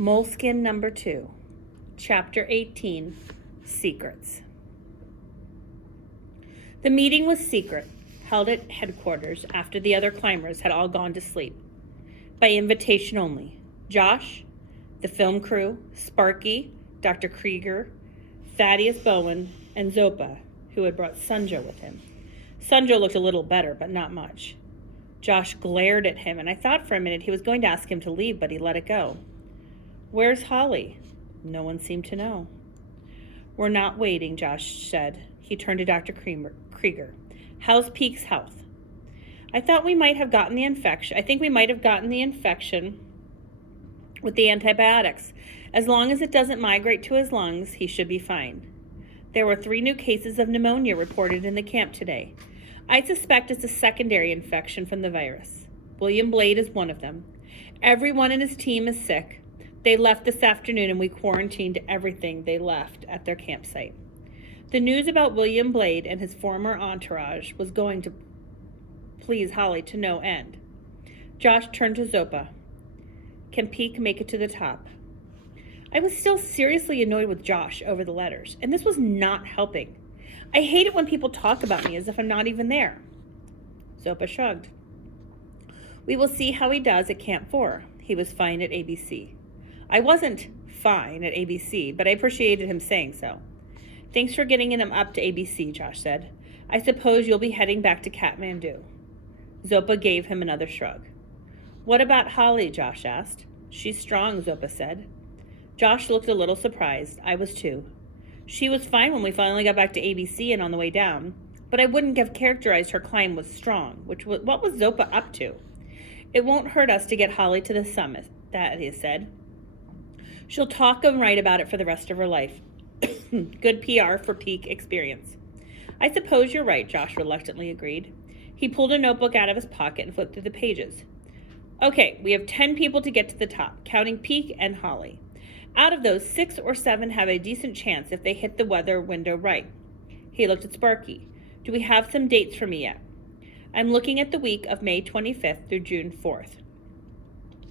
Moleskin number 2, Chapter 18, Secrets. The meeting was secret, held at headquarters after the other climbers had all gone to sleep. By invitation only. Josh, the film crew, Sparky, Dr. Krieger, Thaddeus Bowen, and Zopa, who had brought Sunjo with him. Sunjo looked a little better, but not much. Josh glared at him, and I thought for a minute he was going to ask him to leave, but he let it go. "Where's Holly?" No one seemed to know. "We're not waiting," Josh said. He turned to Dr. Krieger. "How's Peek's health?" I think we might have gotten the infection with the antibiotics. As long as it doesn't migrate to his lungs, he should be fine. There were 3 new cases of pneumonia reported in the camp today. I suspect it's a secondary infection from the virus. William Blade is one of them. Everyone in his team is sick. They left this afternoon and we quarantined everything they left at their campsite. The news about William Blade and his former entourage was going to please Holly to no end. Josh turned to Zopa. "Can Peek make it to the top?" I was still seriously annoyed with Josh over the letters, and this was not helping. I hate it when people talk about me as if I'm not even there. Zopa shrugged. "We will see how he does at Camp 4. He was fine at ABC. I wasn't fine at ABC, but I appreciated him saying so. Thanks for getting him up to ABC, Josh said. I suppose you'll be heading back to Kathmandu. Zopa gave him another shrug. What about Holly? Josh asked. She's strong, Zopa said. Josh looked a little surprised. I was too. She was fine when we finally got back to ABC and on the way down, but I wouldn't have characterized her climb was strong. What was Zopa up to? It won't hurt us to get Holly to the summit, Thaddeus said. She'll talk and write about it for the rest of her life. Good PR for peak experience. I suppose you're right, Josh reluctantly agreed. He pulled a notebook out of his pocket and flipped through the pages. Okay, we have 10 people to get to the top, counting Peek and Holly. Out of those, 6 or 7 have a decent chance if they hit the weather window right. He looked at Sparky. Do we have some dates for me yet? I'm looking at the week of May 25th through June 4th.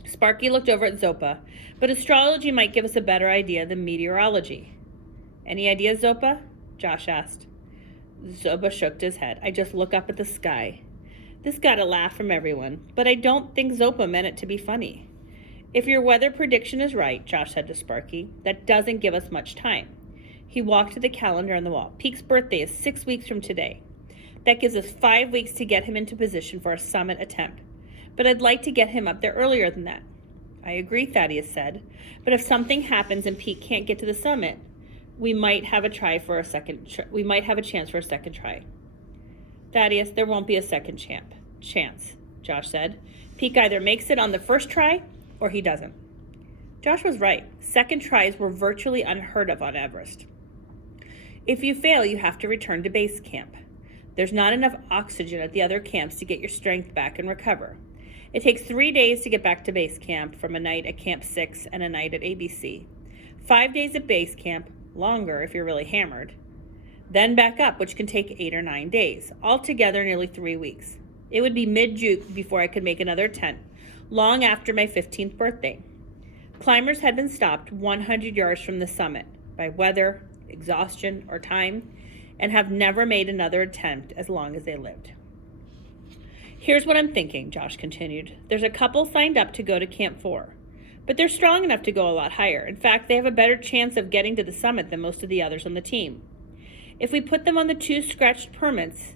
Sparky looked over at Zopa, but astrology might give us a better idea than meteorology. Any ideas, Zopa? Josh asked. Zopa shook his head. I just look up at the sky. This got a laugh from everyone, but I don't think Zopa meant it to be funny. If your weather prediction is right, Josh said to Sparky, that doesn't give us much time. He walked to the calendar on the wall. Peek's birthday is 6 weeks from today. That gives us 5 weeks to get him into position for a summit attempt. But I'd like to get him up there earlier than that. I agree, Thaddeus said. But if something happens and Peek can't get to the summit, we might have a chance for a second try. Thaddeus, there won't be a second chance, Josh said. Peek either makes it on the first try or he doesn't. Josh was right. Second tries were virtually unheard of on Everest. If you fail, you have to return to base camp. There's not enough oxygen at the other camps to get your strength back and recover. It takes 3 days to get back to base camp from a night at Camp 6 and a night at ABC. 5 days at base camp, longer if you're really hammered. Then back up, which can take 8 or 9 days. Altogether, nearly 3 weeks. It would be mid-June before I could make another attempt, long after my 15th birthday. Climbers had been stopped 100 yards from the summit by weather, exhaustion, or time, and have never made another attempt as long as they lived. Here's what I'm thinking, Josh continued. There's a couple signed up to go to Camp 4, but they're strong enough to go a lot higher. In fact, they have a better chance of getting to the summit than most of the others on the team. If we put them on the 2 scratched permits,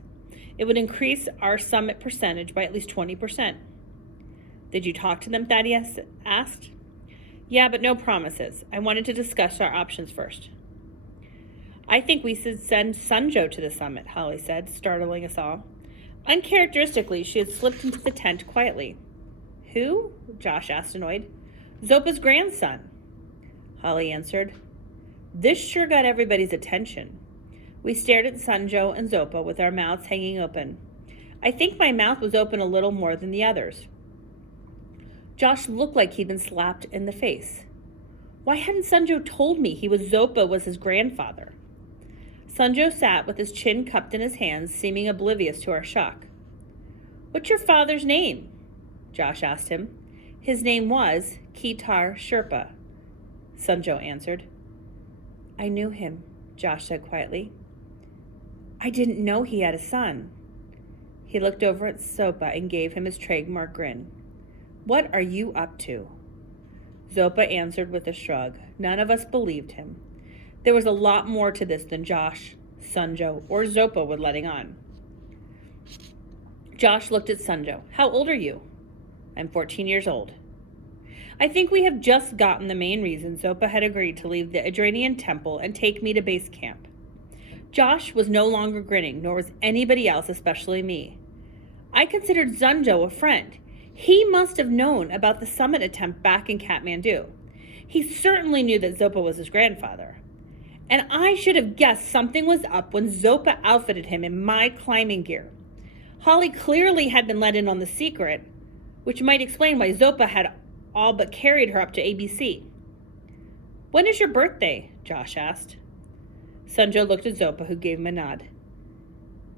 it would increase our summit percentage by at least 20%. Did you talk to them, Thaddeus asked. Yeah, but no promises. I wanted to discuss our options first. I think we should send Sunjo to the summit, Holly said, startling us all. Uncharacteristically, she had slipped into the tent quietly. Who? Josh asked, annoyed. Zopa's grandson, Holly answered. This sure got everybody's attention. We stared at Sunjo and Zopa with our mouths hanging open. I think my mouth was open a little more than the others. Josh looked like he'd been slapped in the face. Why hadn't Sunjo told me Zopa was his grandfather? Sunjo sat with his chin cupped in his hands, seeming oblivious to our shock. What's your father's name? Josh asked him. His name was Kitar Sherpa, Sunjo answered. I knew him, Josh said quietly. I didn't know he had a son. He looked over at Zopa and gave him his trademark grin. What are you up to? Zopa answered with a shrug. None of us believed him. There was a lot more to this than Josh, Sunjo, or Zopa were letting on. Josh looked at Sunjo. How old are you? I'm 14 years old. I think we have just gotten the main reason Zopa had agreed to leave the Adrainian temple and take me to base camp. Josh was no longer grinning, nor was anybody else, especially me. I considered Sunjo a friend. He must have known about the summit attempt back in Kathmandu. He certainly knew that Zopa was his grandfather. And I should have guessed something was up when Zopa outfitted him in my climbing gear. Holly clearly had been let in on the secret, which might explain why Zopa had all but carried her up to ABC. When is your birthday? Josh asked. Sunjo looked at Zopa, who gave him a nod.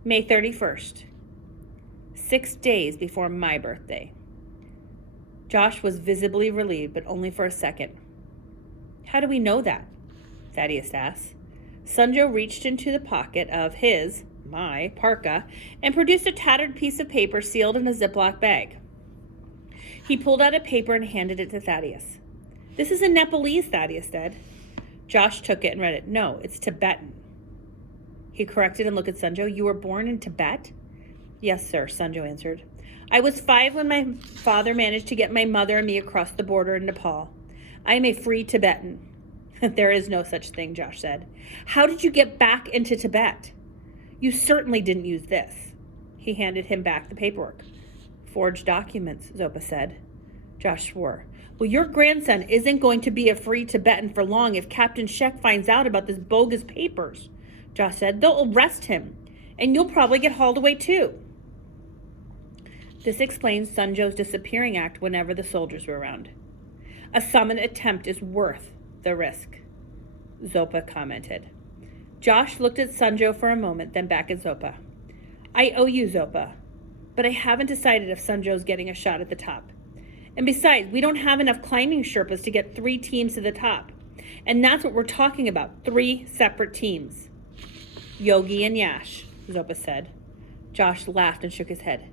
May 31st. 6 days before my birthday. Josh was visibly relieved, but only for a second. How do we know that? Thaddeus asked. Sunjo reached into the pocket of my parka, and produced a tattered piece of paper sealed in a Ziploc bag. He pulled out a paper and handed it to Thaddeus. This is in Nepalese, Thaddeus said. Josh took it and read it. No, it's Tibetan. He corrected and looked at Sunjo. You were born in Tibet? Yes, sir, Sunjo answered. I was 5 when my father managed to get my mother and me across the border in Nepal. I am a free Tibetan. There is no such thing, Josh said. How did you get back into Tibet? You certainly didn't use this. He handed him back the paperwork. Forged documents, Zopa said. Josh swore. Well, your grandson isn't going to be a free Tibetan for long if Captain Shek finds out about this bogus papers, Josh said. They'll arrest him, and you'll probably get hauled away too. This explains Sunjo's disappearing act whenever the soldiers were around. A summon attempt is worth the risk, Zopa commented. Josh looked at Sunjo for a moment, then back at Zopa. I owe you, Zopa, but I haven't decided if Sunjo's getting a shot at the top. And besides, we don't have enough climbing Sherpas to get 3 teams to the top. And that's what we're talking about, 3 separate teams. Yogi and Yash, Zopa said. Josh laughed and shook his head.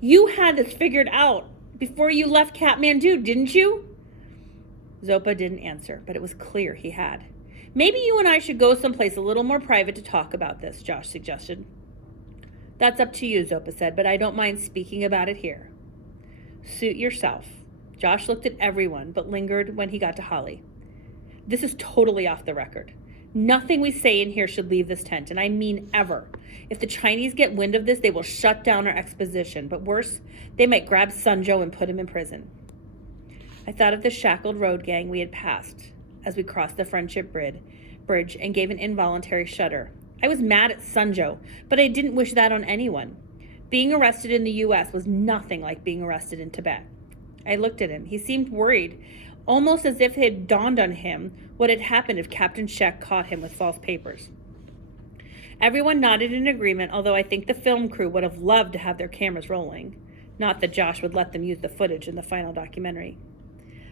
You had this figured out before you left Kathmandu, didn't you? Zopa didn't answer, but it was clear he had. Maybe you and I should go someplace a little more private to talk about this, Josh suggested. That's up to you, Zopa said, but I don't mind speaking about it here. Suit yourself. Josh looked at everyone, but lingered when he got to Holly. This is totally off the record. Nothing we say in here should leave this tent, and I mean ever. If the Chinese get wind of this, they will shut down our exposition, but worse, they might grab Sunjo and put him in prison. I thought of the shackled road gang we had passed as we crossed the Friendship Bridge and gave an involuntary shudder. I was mad at Sunjo, but I didn't wish that on anyone. Being arrested in the U.S. was nothing like being arrested in Tibet. I looked at him. He seemed worried, almost as if it had dawned on him what had happened if Captain Shek caught him with false papers. Everyone nodded in agreement, although I think the film crew would have loved to have their cameras rolling. Not that Josh would let them use the footage in the final documentary.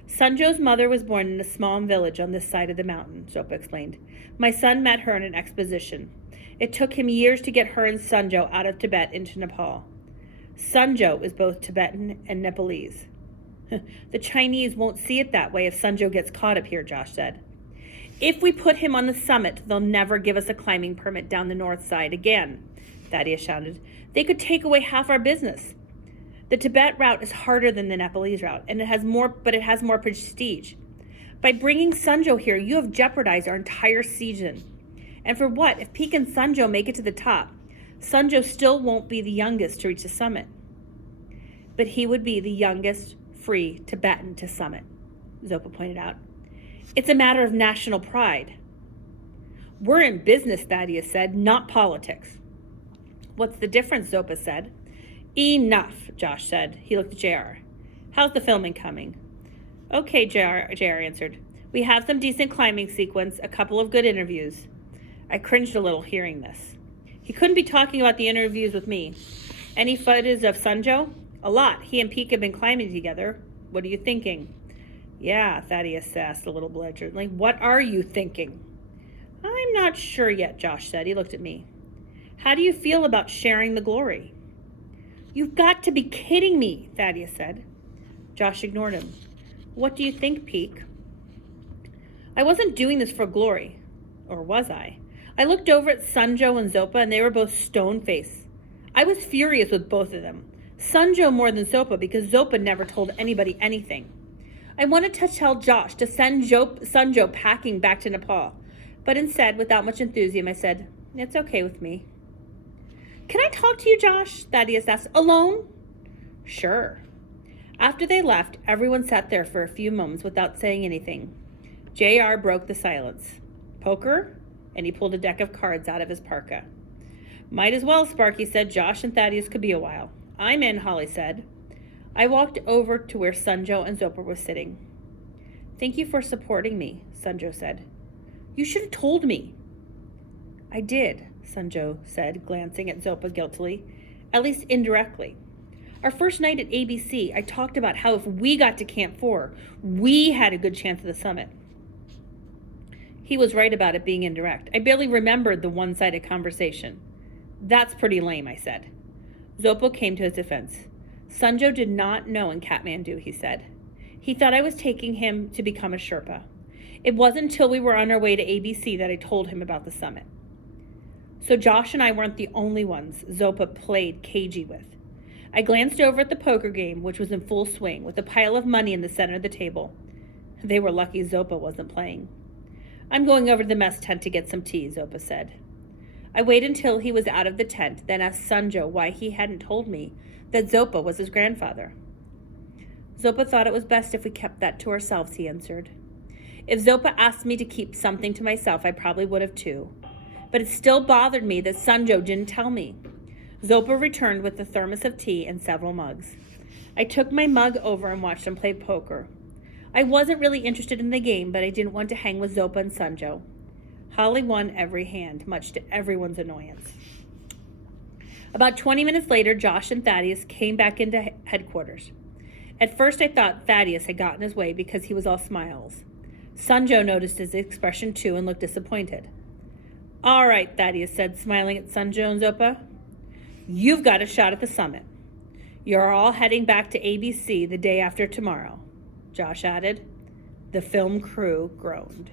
Sunjo's mother was born in a small village on this side of the mountain, Zopa explained. My son met her in an exposition. It took him years to get her and Sunjo out of Tibet into Nepal. Sunjo is both Tibetan and Nepalese. The Chinese won't see it that way if Sunjo gets caught up here, Josh said. If we put him on the summit, they'll never give us a climbing permit down the north side again, Thaddeus shouted. They could take away half our business. The Tibet route is harder than the Nepalese route, and it has more prestige. By bringing Sunjo here, you have jeopardized our entire season. And for what? If Peek and Sunjo make it to the top, Sunjo still won't be the youngest to reach the summit. But he would be the youngest free Tibetan to summit, Zopa pointed out. It's a matter of national pride. We're in business, Thaddeus said, not politics. What's the difference, Zopa said. Enough, Josh said. He looked at JR. How's the filming coming? Okay, JR answered. We have some decent climbing sequence, a couple of good interviews. I cringed a little hearing this. He couldn't be talking about the interviews with me. Any footage of Sunjo? A lot. He and Peek have been climbing together. What are you thinking? Yeah, Thaddeus asked a little belligerently. What are you thinking? I'm not sure yet, Josh said. He looked at me. How do you feel about sharing the glory? You've got to be kidding me, Thaddeus said. Josh ignored him. What do you think, Peek? I wasn't doing this for glory. Or was I? I looked over at Sunjo and Zopa, and they were both stone-faced. I was furious with both of them. Sunjo more than Zopa, because Zopa never told anybody anything. I wanted to tell Josh to send Sunjo packing back to Nepal, but instead, without much enthusiasm, I said, it's okay with me. Can I talk to you, Josh? Thaddeus asked. Alone? Sure. After they left, everyone sat there for a few moments without saying anything. JR broke the silence. Poker? And he pulled a deck of cards out of his parka. Might as well, Sparky said. Josh and Thaddeus could be a while. I'm in, Holly said. I walked over to where Sunjo and Zopa were sitting. Thank you for supporting me, Sunjo said. You should have told me. I did, Sunjo said, glancing at Zopa guiltily, at least indirectly. Our first night at ABC, I talked about how if we got to Camp 4, we had a good chance at the summit. He was right about it being indirect. I barely remembered the one-sided conversation. That's pretty lame, I said. Zopa came to his defense. Sunjo did not know in Kathmandu, he said. He thought I was taking him to become a Sherpa. It wasn't until we were on our way to ABC that I told him about the summit. So Josh and I weren't the only ones Zopa played cagey with. I glanced over at the poker game, which was in full swing, with a pile of money in the center of the table. They were lucky Zopa wasn't playing. I'm going over to the mess tent to get some tea, Zopa said. I waited until he was out of the tent, then asked Sunjo why he hadn't told me that Zopa was his grandfather. Zopa thought it was best if we kept that to ourselves, he answered. If Zopa asked me to keep something to myself, I probably would have too. But it still bothered me that Sunjo didn't tell me. Zopa returned with a thermos of tea and several mugs. I took my mug over and watched them play poker. I wasn't really interested in the game, but I didn't want to hang with Zopa and Sunjo. Holly won every hand, much to everyone's annoyance. About 20 minutes later, Josh and Thaddeus came back into headquarters. At first, I thought Thaddeus had gotten his way because he was all smiles. Sunjo noticed his expression too and looked disappointed. All right, Thaddeus said, smiling at Sunjo and Zopa. You've got a shot at the summit. You're all heading back to ABC the day after tomorrow, Josh added. The film crew groaned.